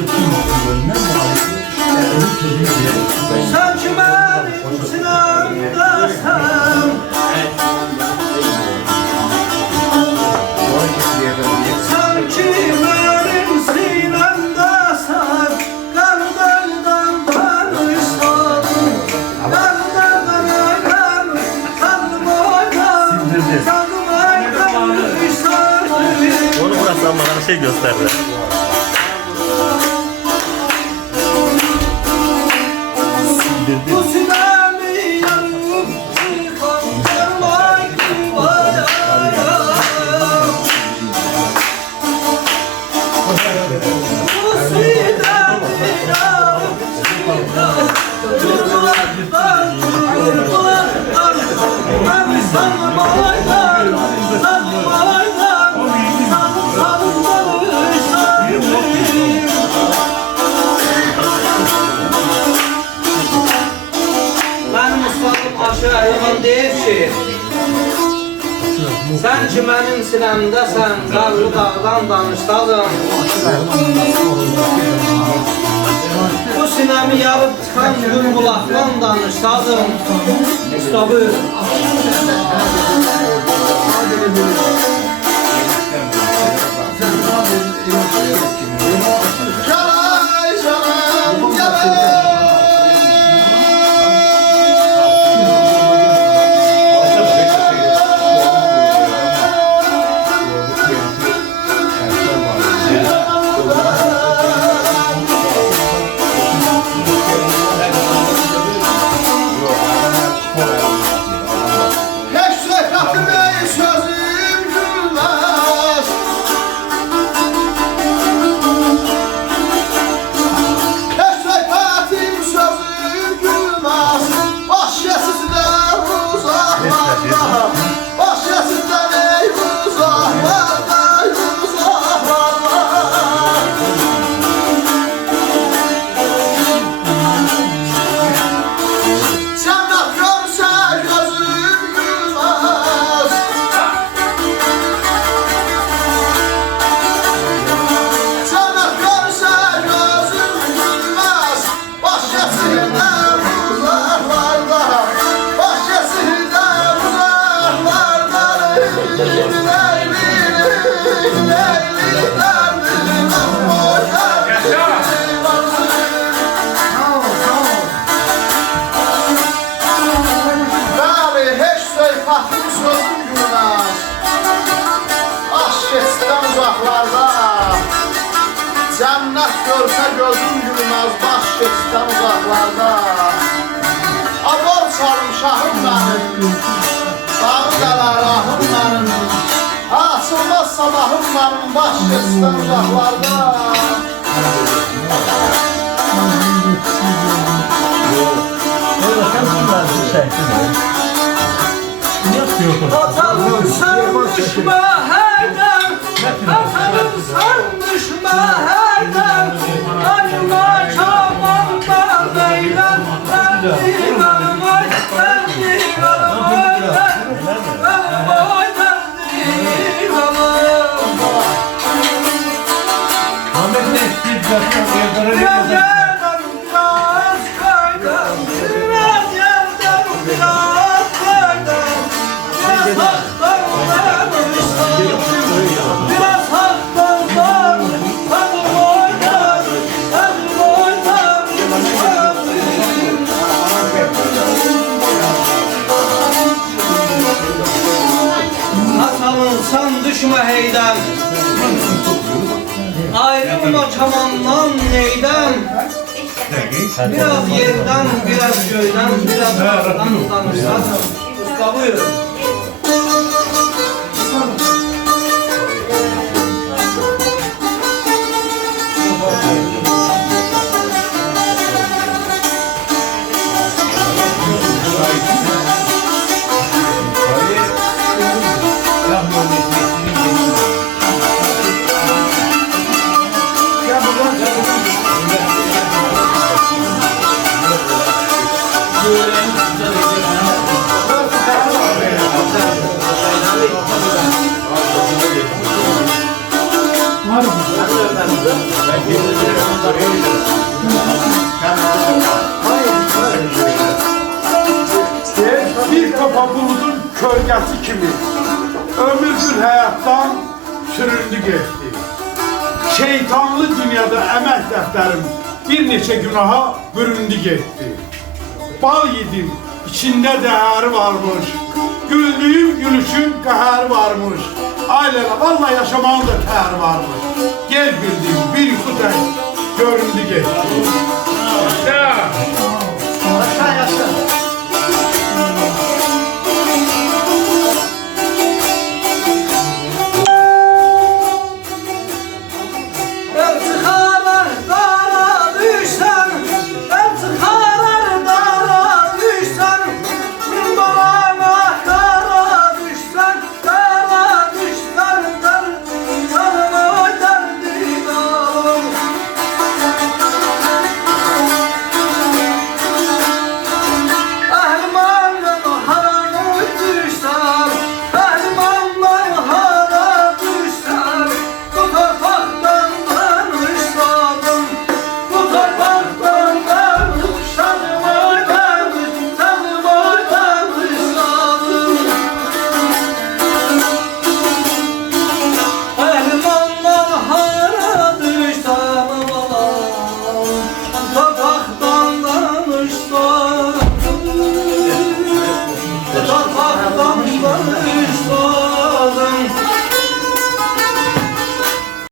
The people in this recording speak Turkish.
Sen ki benim sinandasan, sen ki benim sinandasan, kalbimden tanışsan, kalbimden tanışsan. Onu bıraksan bana şey gösterdi. Bu sinemi yanıp çıkan derman gibi var. Bu sinemi yanıp çıkan durmaktan durmaktan ben sanmaydan sanmaydan sanmaydan Benim ustadım Aşır Əhliman deyir ki, sen ki benim sinəmdəsən, qarlı dağdan danışdadın. Bu sinəmi yarıb çıxan gün qulaqdan danışdadın. Ustabı. Cennet görse gözüm gülmez baş geçten uzaklarda. Abor çalım şahım benim, dağı delarahım benim. Açılmaz sabahım benim baş geçten uzaklarda. Atalım sen düşme herden, atalım sen düşme herden. Kalma çamandan beyler, ben divanım ay, ben divanım ay, ben divanım ay, ben divanım. Biraz yerden biraz kaydan, biraz yerden biraz kaydan. Biraz haktan vermişsin, biraz haktan var. Hadi oynar, hadi oynar. Atalınsan düşme heyden, ayrılma çamandan neyden. Biraz yerden, biraz göyden, biraz haktan danışsan. Usta buyur. kölgəsi kimi ömür bir həyatdan süründü getdi. Şeytanlı dünyada əmək dəftərim bir neçə günaha büründü getdi. Bal yedim, içində dəhəri varmış. Güldüyüm gülüşün qəhəri varmış. Ailələ, vallahi yaşamağın da təhəri varmış. Gel bildim, bir yuxu tək